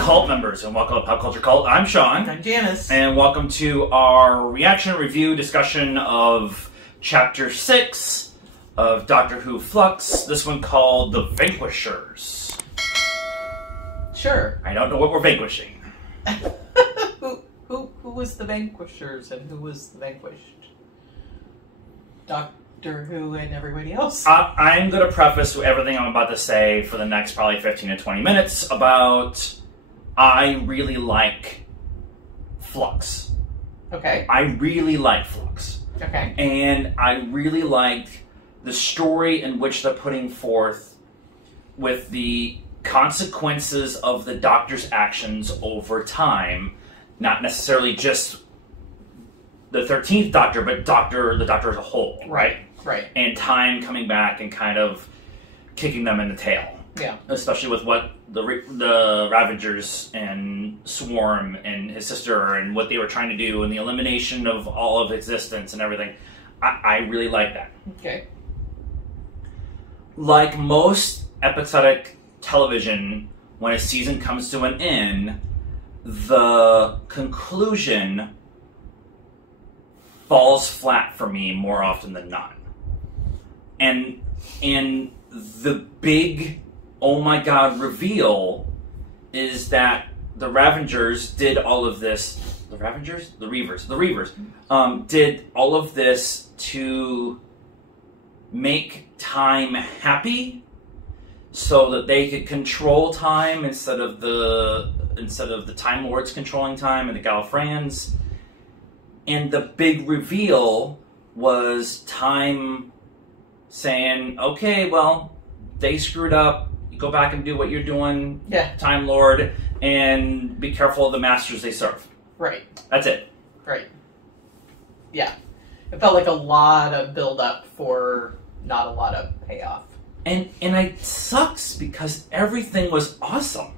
cult members, and welcome to Pop Culture Cult. I'm Sean. I'm Janice. And welcome to our reaction review discussion of Chapter 6 of Doctor Who Flux. This one called The Vanquishers. Sure. I don't know what we're vanquishing. Who was the Vanquishers and who was the Vanquished? Doctor Who and everybody else? I'm going to preface everything I'm about to say for the next probably 15 to 20 minutes about I really like Flux. Okay. I really like Flux. Okay. And I really liked the story in which they're putting forth with the consequences of the Doctor's actions over time. Not necessarily just the 13th Doctor, but the Doctor as a whole, right? Right. And time coming back and kind of kicking them in the tail. Yeah. Especially with what the Ravagers and Swarm and his sister and what they were trying to do and the elimination of all of existence and everything. I really like that. Okay. Like most episodic television, when a season comes to an end, the conclusion falls flat for me more often than not. And the big oh my god reveal is that the Ravagers did all of this. The Ravagers? The Reavers did all of this to make time happy so that they could control time instead of the Time Lords controlling time and the Gallifreyans. And the big reveal was Time saying, okay, well, they screwed up. Go back and do what you're doing, yeah. Time Lord, and be careful of the masters they serve. Right. That's it. Right. Yeah. It felt like a lot of build-up for not a lot of payoff. And it sucks because everything was awesome.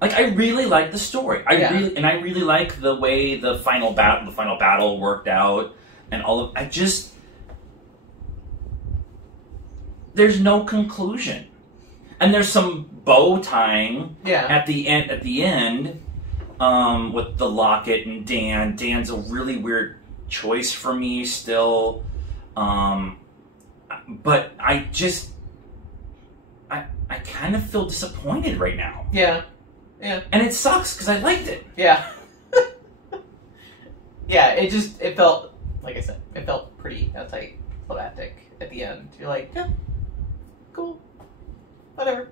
Like, I really like the story. I really like the way the final battle worked out and all of. There's no conclusion. And there's some bow tying at the end with the Locket and Dan. Dan's a really weird choice for me still. But I kind of feel disappointed right now. Yeah. Yeah. And it sucks because I liked it. Yeah. Yeah, it felt, like I said, it felt pretty anticlimactic at the end. You're like, yeah, cool. Whatever.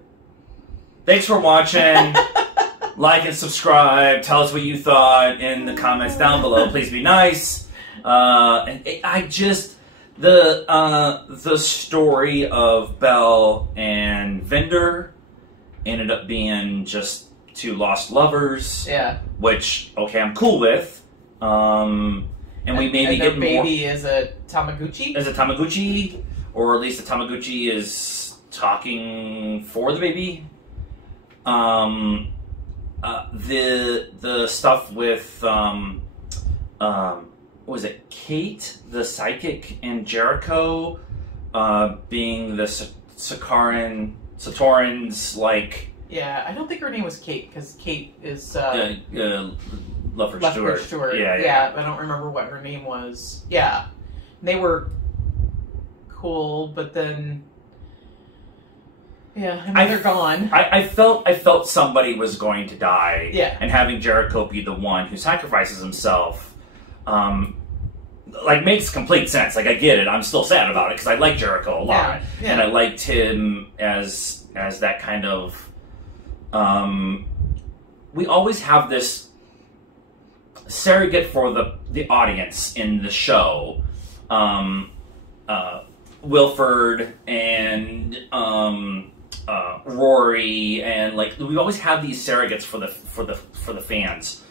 Thanks for watching. Like and subscribe. Tell us what you thought in the comments down below. Please be nice. The story of Bel and Vinder ended up being just two lost lovers. Yeah. Which, okay, I'm cool with. And we maybe get more. Baby is a Tamagotchi. Is a Tamagotchi, or at least the Tamagotchi is talking for the baby. The stuff with what was it, Kate the psychic and Jericho being the Satorans, like. Yeah, I don't think her name was Kate because Kate is Lefford Stewart. Yeah, I don't remember what her name was. Yeah, they were cool, but then. Yeah, I mean, they're gone. I felt somebody was going to die. Yeah. And having Jericho be the one who sacrifices himself, makes complete sense. Like, I get it. I'm still sad about it because I like Jericho a lot. Yeah. And I liked him as that kind of. We always have this surrogate for the audience in the show. Wilford and Rory, and we always have these surrogates for the fans,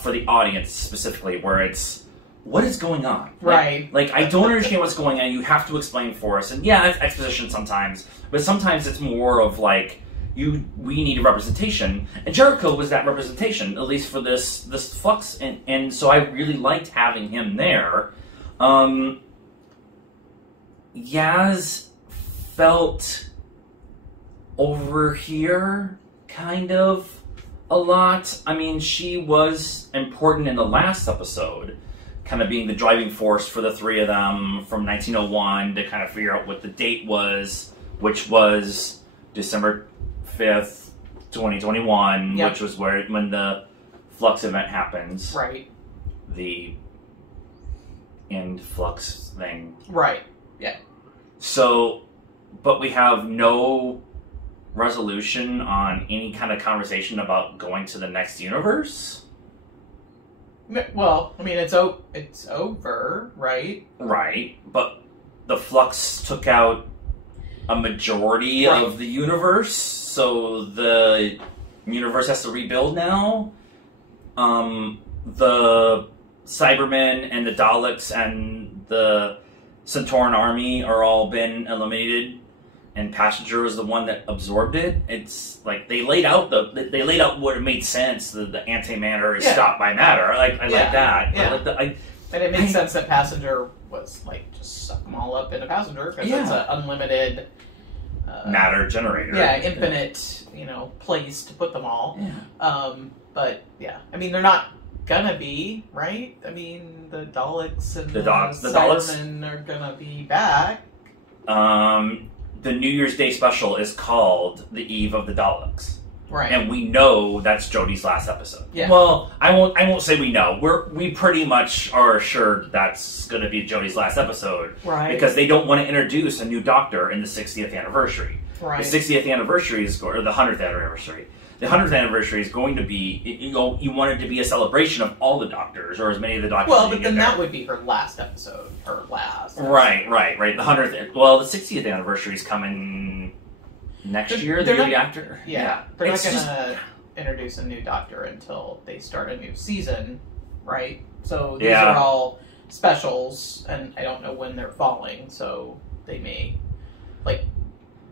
for the audience specifically, where it's what is going on, right? Like I don't understand what's going on. You have to explain for us, and yeah, it's exposition sometimes, but sometimes it's more of like we need a representation, and Jericho was that representation, at least for this Flux, and so I really liked having him there. Yaz felt over here, kind of. a lot. I mean, she was important in the last episode, kind of being the driving force for the three of them from 1901 to kind of figure out what the date was, which was December 5th, 2021, Yep. which was when the Flux event happens. Right. The end Flux thing. Right. So, but we have no resolution on any kind of conversation about going to the next universe. Well, I mean, it's over, right? Right, but the Flux took out a majority Right. of the universe, so the universe has to rebuild now. The Cybermen and the Daleks and the Centauran army are all been eliminated, and Passenger was the one that absorbed it. It's like they laid out what it made sense. The antimatter is Yeah. stopped by matter. I like that. Yeah. And it makes I- sense that Passenger was like just suck them all up into Passenger because it's Yeah. an unlimited matter generator. infinite, place to put them all. Yeah. But yeah, I mean, they're not gonna be, right? I mean, the Daleks and the Daleks? Cybermen are gonna be back. The New Year's Day special is called The Eve of the Daleks. Right. And we know that's Jodie's last episode. Yeah. Well, I won't say we know. We pretty much are assured that's going to be Jodie's last episode right. because they don't want to introduce a new Doctor in the 60th anniversary. right. The 60th anniversary or the 100th anniversary. The 100th anniversary is going to be, you want it to be a celebration of all the Doctors or as many of the Doctors. Well, as you but get then there. that would be her last episode. Her last. Right. The 100th. Well, the 60th anniversary is coming next year. The they're year not- after. Yeah, they're It's not just- gonna introduce a new Doctor until they start a new season, right? So these Yeah. are all specials, and I don't know when they're falling, so they may, like,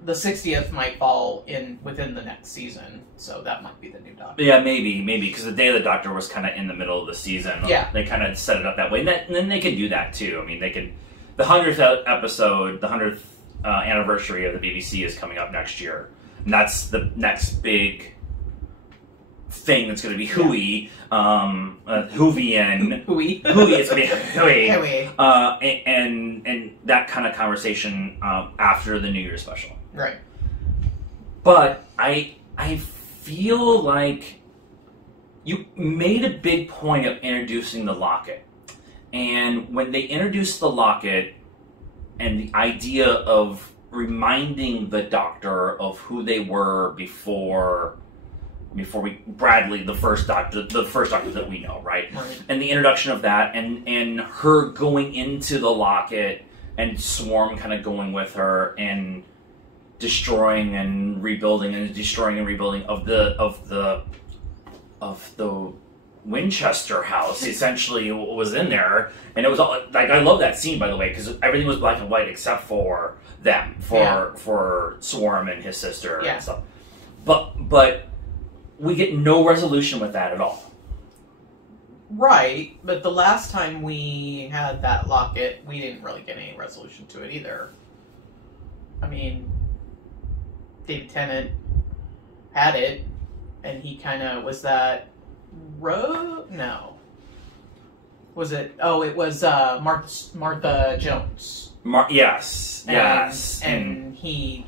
the 60th might fall within the next season, so that might be the new Doctor. Yeah, maybe, because the Day of the Doctor was kind of in the middle of the season. Yeah. They kind of set it up that way. And then they can do that, too. I mean, they can... The 100th episode, the 100th anniversary of the BBC is coming up next year. And that's the next big thing that's going to be Hui, Whovian... Hui. Hui, it's going to be Hui. Anyway, And that kind of conversation after the New Year's special. right. But I feel like you made a big point of introducing the locket. And when they introduced the locket and the idea of reminding the Doctor of who they were before Bradley, the first Doctor that we know, right? Right. And the introduction of that and her going into the locket and Swarm kind of going with her and destroying and rebuilding of the Winchester house essentially was in there, and it was all like, I love that scene, by the way, because everything was black and white except for them, for Swarm and his sister Yeah. and stuff. But we get no resolution with that at all. Right, but the last time we had that locket, we didn't really get any resolution to it either. I mean, David Tennant had it, and he kind of was that. No. Was it? Oh, it was Martha Jones. Yes. And he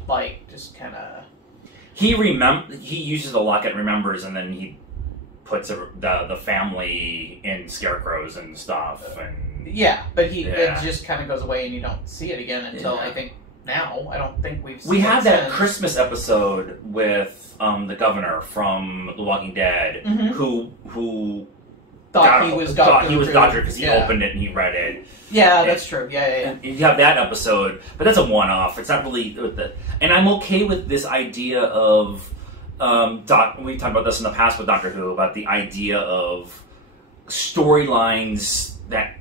just kind of. He uses the locket, remembers, and then he puts the family in scarecrows and stuff. And Yeah, but it Yeah. just kind of goes away, and you don't see it again until Yeah. I think now. I don't think we've. we seen had it that since. Christmas episode with the governor from The Walking Dead, Mhm. who Thought he was Doctor. Doctor because he Yeah. opened it and he read it. Yeah, that's true. Yeah. And you have that episode, but that's a one-off. It's not really with the. And I'm okay with this idea of we talked about this in the past with Doctor Who about the idea of storylines that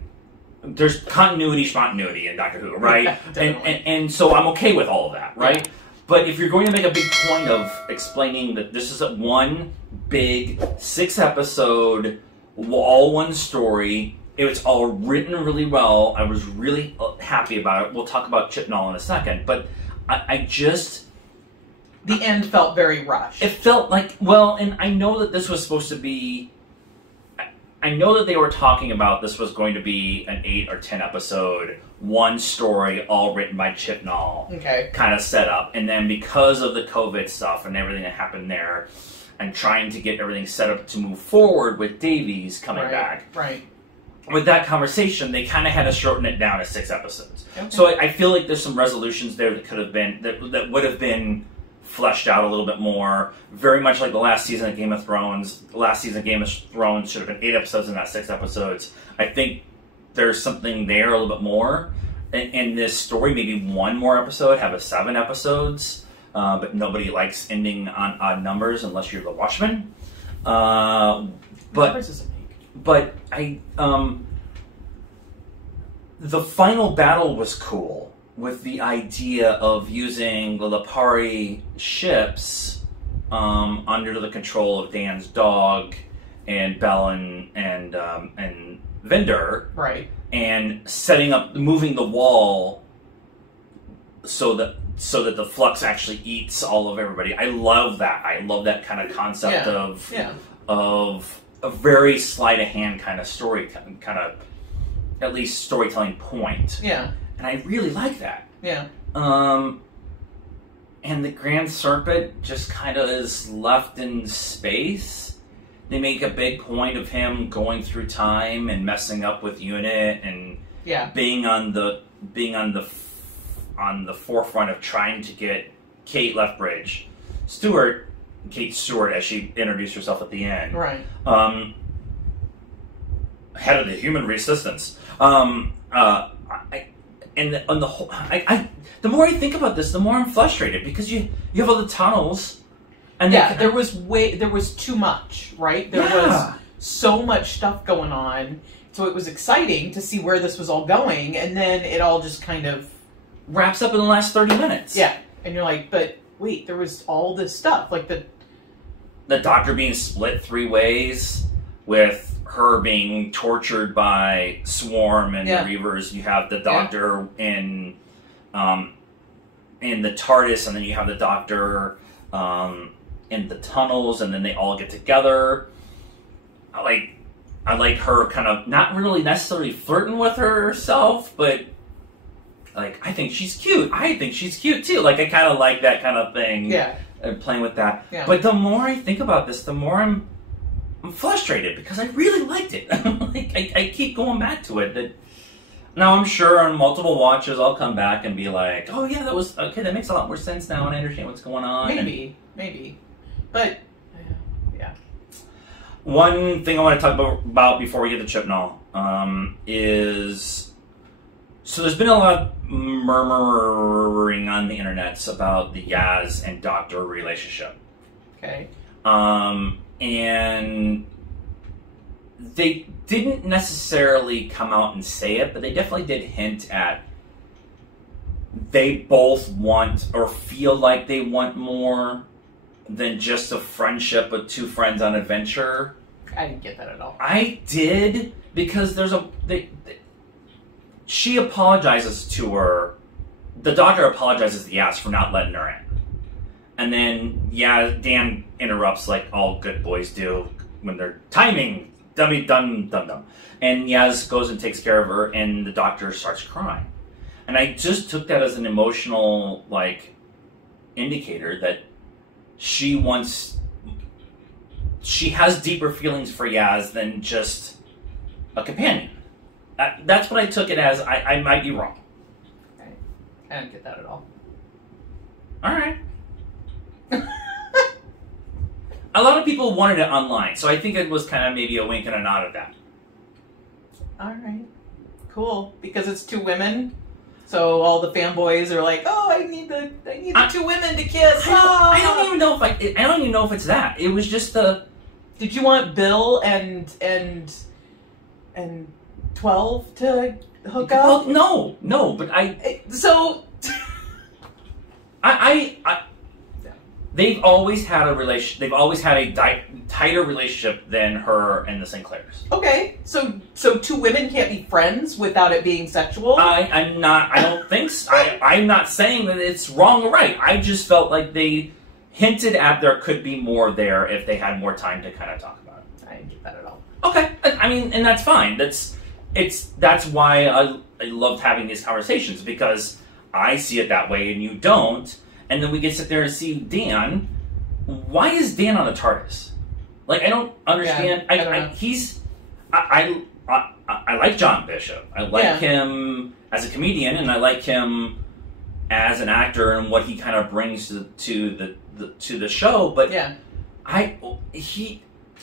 there's spontaneity in Doctor Who, right? Definitely. and so I'm okay with all of that, right? Yeah. But if you're going to make a big point of explaining that this is one big 6-episode, all one story, it was all written really well. I was really happy about it. We'll talk about Chibnall in a second, but I just the end felt very rushed. It felt like, well, and I know that this was supposed to be, I know that they were talking about this was going to be an 8 or 10 episode, one story, all written by Chibnall, Okay. kind of set up. And then because of the COVID stuff and everything that happened there, and trying to get everything set up to move forward with Davies coming back, Right. with that conversation, they kind of had to shorten it down to 6 episodes. Okay. So I feel like there's some resolutions there that could have been, that would have been fleshed out a little bit more. Very much like the last season of Game of Thrones. The last season of Game of Thrones should have been 8 episodes and not 6 episodes. I think there's something there a little bit more. In this story, maybe 1 more episode, have a 7 episodes. But nobody likes ending on odd numbers unless you're the Watchmen. But the final battle was cool, with the idea of using the Lipari ships under the control of Dan's dog and Bellin and Vinder, Right. and setting up, moving the wall so that the flux actually eats all of everybody. I love that. I love that kind of concept of a very sleight of hand kind of story, kind of at least storytelling point. Yeah. And I really like that. Yeah. And the Grand Serpent just kind of is left in space. They make a big point of him going through time and messing up with Unit and being on the forefront of trying to get Kate Stewart, as she introduced herself at the end, Right. Head of the Human Resistance. The more I think about this, the more I'm frustrated, because you have all the tunnels, and there was too much, right? There was so much stuff going on, so it was exciting to see where this was all going, and then it all just kind of wraps up in the last 30 minutes. Yeah, and you're like, but wait, there was all this stuff, like the Doctor being split 3 ways, with her being tortured by Swarm and the Reavers. You have the Doctor in the TARDIS, and then you have the Doctor in the tunnels, and then they all get together. I like her kind of not really necessarily flirting with herself, but like, I think she's cute. I think she's cute too. Like, I kind of like that kind of thing. Yeah. And playing with that. Yeah. But the more I think about this, the more I'm frustrated, because I really liked it. Like, I keep going back to it. Now, I'm sure on multiple watches I'll come back and be like, oh yeah, that makes a lot more sense now, and I understand what's going on. Maybe. But, yeah. One thing I want to talk about before we get to Chibnall is... So there's been a lot of murmuring on the internet about the Yaz and Doctor relationship. Okay. And they didn't necessarily come out and say it, but they definitely did hint at they both want or feel like they want more than just a friendship with 2 friends on adventure. I didn't get that at all. I did, because there's she apologizes to her. The Doctor apologizes to Yaz for not letting her in. And then, Dan interrupts like all good boys do when they're timing. Dum. And Yaz goes and takes care of her, and the Doctor starts crying. And I just took that as an emotional, like, indicator that she has deeper feelings for Yaz than just a companion. That's what I took it as. I might be wrong. Okay. I didn't get that at all. Alright. A lot of people wanted it online, so I think it was kind of maybe a wink and a nod at that. Alright. Cool. Because it's 2 women, so all the fanboys are like, oh, I need the 2 women to kiss. I don't even know if it's that. It was just the... Did you want Bill and 12 to hook up? No, but So... They've always had a relation. They've always had a tighter relationship than her and the Sinclairs. Okay, so 2 women can't be friends without it being sexual? I'm not. I don't think so. I'm not saying that it's wrong or right. I just felt like they hinted at there could be more there if they had more time to kind of talk about it. I didn't get that at all. Okay, I mean, and that's fine. That's why I loved having these conversations, because I see it that way and you don't, and then we can sit there and see Dan. Why is Dan on the TARDIS? Like, I don't understand. Yeah, I don't know. I like John Bishop. I like him as a comedian, and I like him as an actor and what he kind of brings to the show. But and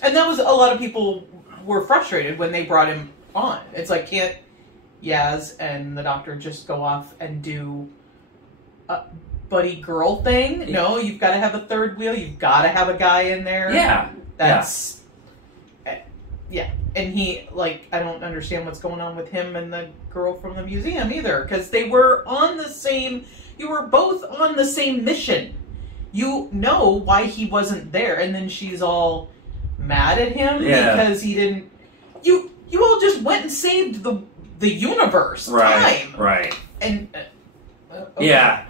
that was a lot of people were frustrated when they brought him on. It's like, can't Yaz and the Doctor just go off and do a buddy girl thing? No, you've got to have a third wheel. You've got to have a guy in there. Yeah, that's And he, like, I don't understand what's going on with him and the girl from the museum either, because they were on the same. You were both on the same mission. You know why he wasn't there, and then she's all mad at him because he didn't. You all just went and saved the universe. Right. Time. Right. And okay. Yeah.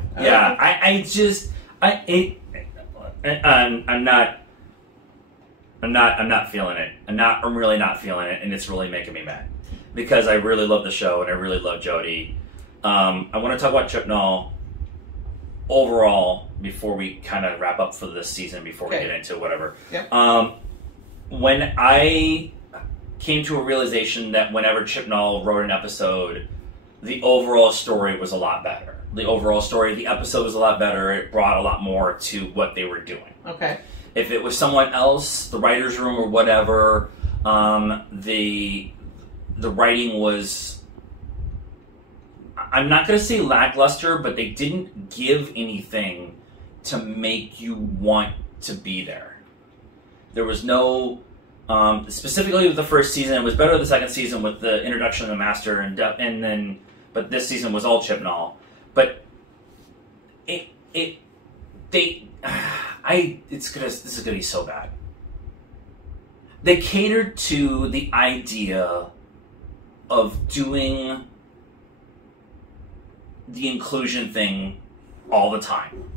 I'm not feeling it. I'm really not feeling it, and it's really making me mad because I really love the show and I really love Jodie. I want to talk about Chibnall overall before we kind of wrap up for this season, before we get into whatever. Yeah. When I came to a realization that whenever Chibnall wrote an episode, the overall story was a lot better. The overall story of the episode was a lot better. It brought a lot more to what they were doing. Okay. If it was someone else, the writer's room or whatever, the writing was, I'm not going to say lackluster, but they didn't give anything to make you want to be there. There was no, specifically with the first season, it was better the second season with the introduction of the Master, but this season was all Chibnall. But this is gonna be so bad. They catered to the idea of doing the inclusion thing all the time,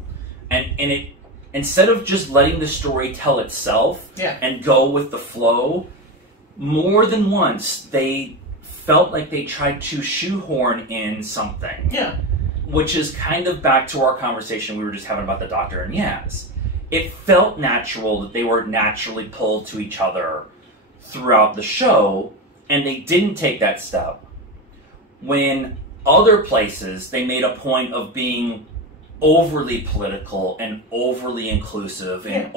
and it, instead of just letting the story tell itself and go with the flow, more than once they felt like they tried to shoehorn in something. Yeah. Which is kind of back to our conversation we were just having about the Doctor and Yaz. It felt natural that they were naturally pulled to each other throughout the show, and they didn't take that step. When other places, they made a point of being overly political and overly inclusive, and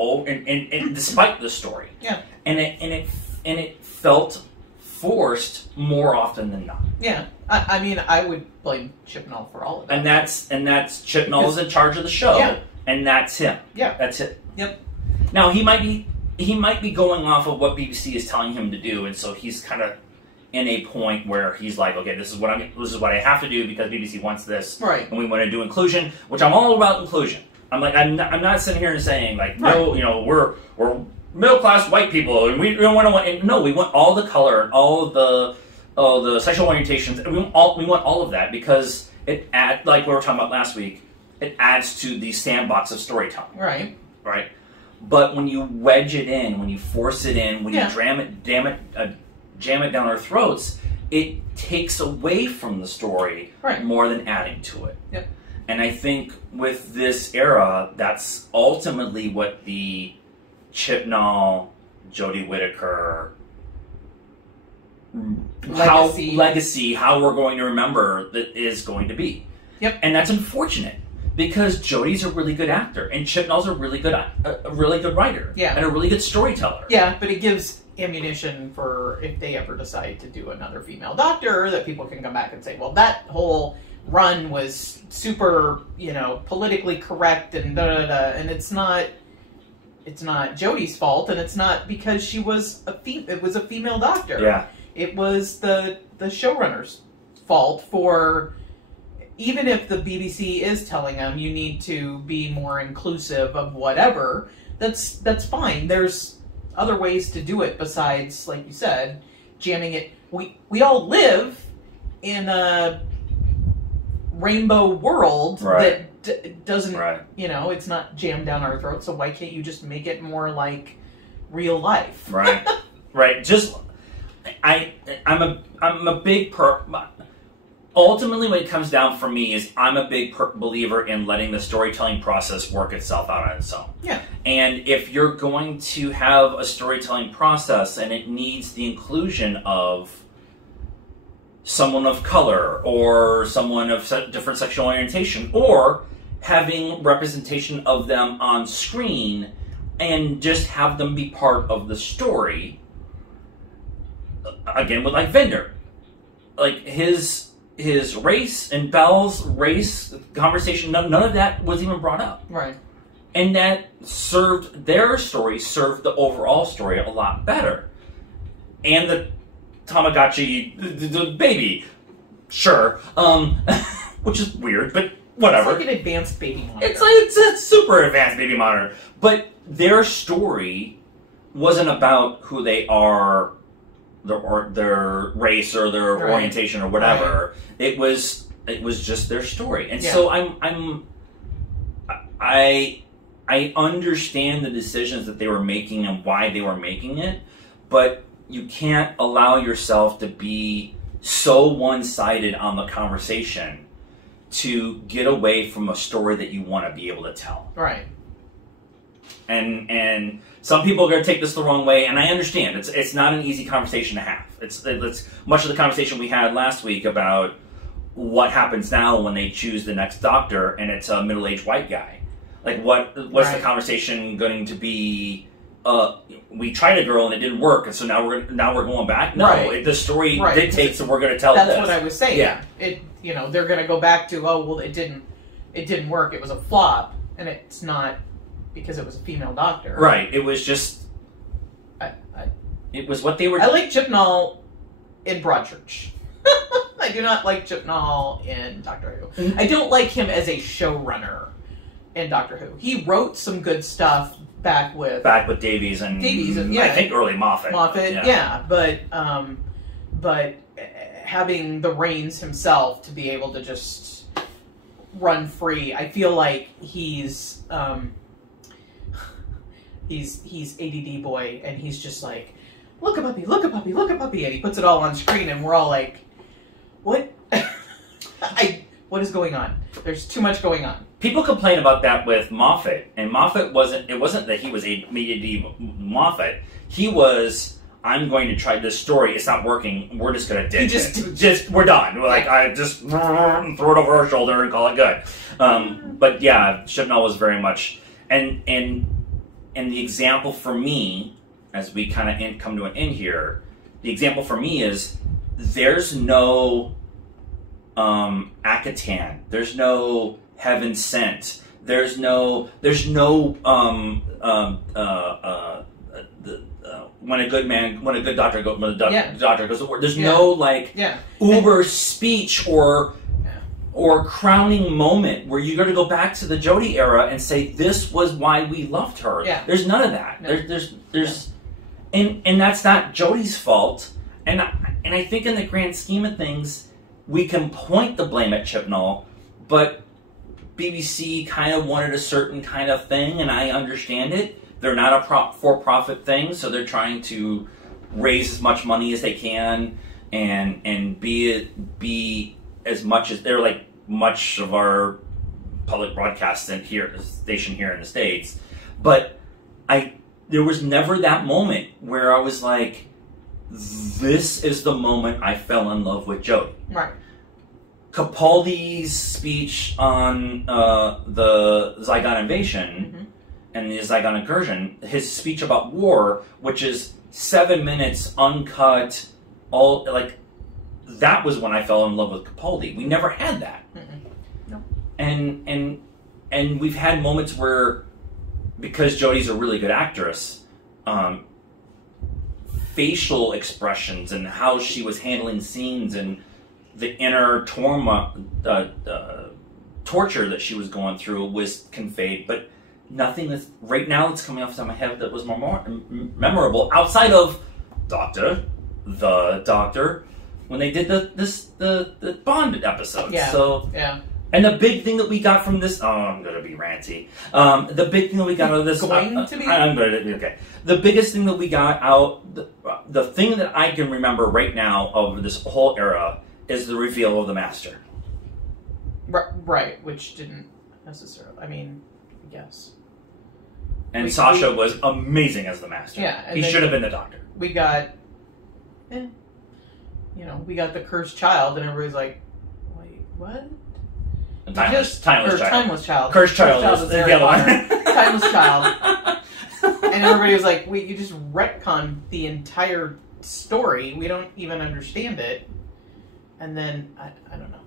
despite the story. Yeah. And it felt forced more often than not. Yeah. I mean, I would blame Chibnall for all of that. And that's Chibnall's in charge of the show, and that's him. Yeah, that's it. Yep. Now he might be going off of what BBC is telling him to do, and so he's kind of in a point where he's like, okay, this is what I have to do because BBC wants this, right? And we want to do inclusion, which I'm all about inclusion. I'm not sitting here and saying like, no, you know, we're middle class white people, and we don't want to. No, we want all the color and all the sexual orientations. We want all of that because it like we were talking about last week. It adds to the sandbox of storytelling. Right. Right. But when you wedge it in, when you force it in, when you jam it down our throats, it takes away from the story more than adding to it. Yep. And I think with this era, that's ultimately what the Chibnall, Jodie Whittaker legacy, how we're going to remember that is going to be. Yep. And that's unfortunate because Jodie's a really good actor and Chibnall's a really good writer. Yeah. And a really good storyteller. Yeah, but it gives ammunition for if they ever decide to do another female Doctor, that people can come back and say, well, that whole run was super, politically correct and and it's not Jodie's fault, and it's not because she was it was a female Doctor. Yeah. It was the showrunner's fault for, even if the BBC is telling them you need to be more inclusive of whatever, that's fine. There's other ways to do it besides, like you said, jamming it. We all live in a rainbow world that doesn't, Right. it's not jammed down our throat, so why can't you just make it more like real life? Right. Right. Just, I'm a big ultimately what it comes down for me is I'm a big believer in letting the storytelling process work itself out on its own. Yeah. And if you're going to have a storytelling process and it needs the inclusion of someone of color or someone of different sexual orientation or having representation of them on screen and just have them be part of the story, again with like Vender, like his race and Belle's race conversation, none of that was even brought up. Right. And that served the overall story a lot better. And the Tamagotchi, the baby, sure, which is weird, but whatever. It's like an advanced baby monitor. It's a super advanced baby monitor. But their story wasn't about who they are, their race or their Right. orientation or whatever. Right. It was just their story. And Yeah. so I understand the decisions that they were making and why they were making it, but you can't allow yourself to be so one-sided on the conversation to get away from a story that you want to be able to tell. Right. And some people are going to take this the wrong way, and I understand. It's not an easy conversation to have. It's much of the conversation we had last week about what happens now when they choose the next doctor, and it's a middle-aged white guy. Like, what's Right. the conversation going to be? We tried a girl and it didn't work, and so now we're going back. No, Right. the story Right. dictates that we're going to tell That's this. what I was saying. Yeah. They're going to go back to, oh, well, it didn't work. It was a flop, and it's not because it was a female doctor. Right. It was just. It was what they were. I like Chibnall in Broadchurch. I do not like Chibnall in Doctor Who. Mm-hmm. I don't like him as a showrunner in Doctor Who. He wrote some good stuff back with Davies and yeah. I think early Moffat. yeah. But having the reins himself to be able to just run free, I feel like he's ADD boy, and he's just like, look a puppy, look a puppy, look a puppy, and he puts it all on screen, and we're all like, what? What is going on? There's too much going on. People complain about that with Moffat, and Moffat wasn't that he was a ADD Moffat. He was, I'm going to try this story. It's not working. We're just going to ditch it. Just we're done. We're like, I just throw it over our shoulder and call it good. But yeah, Chibnall was very much, and the example for me, as we kind of come to an end here, the example for me is there's no Akatan. There's no Heaven Sent. There's no when a good doctor goes to work. There's no uber speech or crowning moment where you got to go back to the Jodie era and say this was why we loved her. Yeah. There's none of that. No. There's and that's not Jodie's fault. And I think in the grand scheme of things, we can point the blame at Chibnall, but BBC kind of wanted a certain kind of thing, and I understand it. They're not a for-profit thing, so they're trying to raise as much money as they can and be as much as they're like much of our public broadcast station here in the States. But there was never that moment where I was like, this is the moment I fell in love with Jodie. Right. Capaldi's speech on the Zygon invasion and the Zygon incursion, his speech about war, which is 7 minutes uncut, all like that was when I fell in love with Capaldi. We never had that. No. And we've had moments where, because Jodie's a really good actress, facial expressions and how she was handling scenes and the inner torture that she was going through was conveyed, but nothing right now that's coming off the top of my head that was more memorable outside of the Doctor when they did the Bond episode. Yeah. So yeah. And the big thing that we got from this, I'm going to be ranty. The big thing that we got out of this, I'm going to be okay. The biggest thing that we got out, the thing that I can remember right now of this whole era is the reveal of the Master. Right, which didn't necessarily, I mean, yes. And Sasha was amazing as the Master. Yeah. And he should have been the Doctor. We got, we got the cursed child, and everybody's like, wait, what? Timeless child. Timeless child. Cursed child is the other one. Timeless child. And everybody was like, wait, you just retconned the entire story. We don't even understand it. And then, I don't know.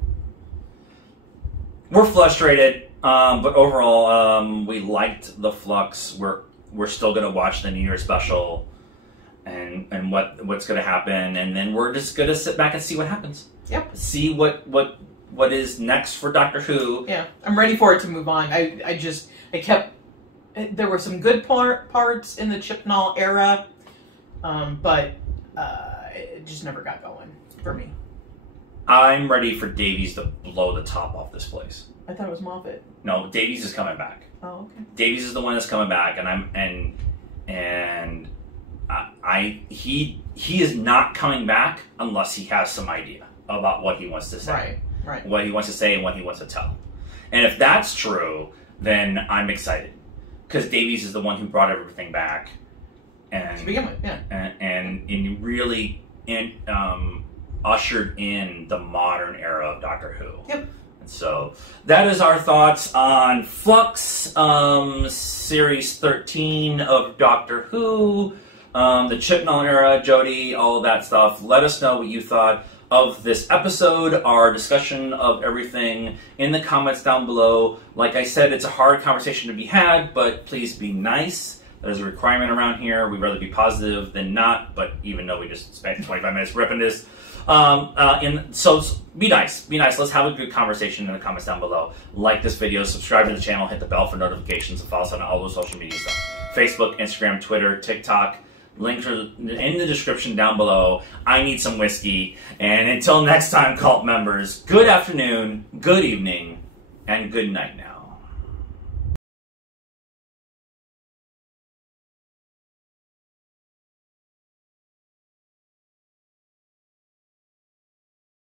We're frustrated, but overall, we liked the Flux. We're still going to watch the New Year special and what's going to happen. And then we're just going to sit back and see what happens. Yep. See what is next for Doctor Who. Yeah, I'm ready for it to move on. There were some good parts in the Chibnall era, but it just never got going for me. I'm ready for Davies to blow the top off this place. I thought it was Moffat. No, Davies is coming back. Oh, okay. Davies is the one that's coming back, he is not coming back unless he has some idea about what he wants to say. Right. What he wants to say and what he wants to tell. And if that's true, then I'm excited. Because Davies is the one who brought everything back. And to begin with, yeah. And really ushered in the modern era of Doctor Who. Yep. And so that is our thoughts on Flux, Series 13 of Doctor Who, the Chibnall era, Jodie, all of that stuff. Let us know what you thought of this episode, our discussion of everything in the comments down below. Like I said, it's a hard conversation to be had, but please be nice. There's a requirement around here. We'd rather be positive than not, but even though we just spent 25 minutes ripping this. So be nice. Be nice. Let's have a good conversation in the comments down below. Like this video, subscribe to the channel, hit the bell for notifications, and follow us on all those social media stuff. Facebook, Instagram, Twitter, TikTok. Links are in the description down below. I need some whiskey. And until next time, cult members, good afternoon, good evening, and good night now.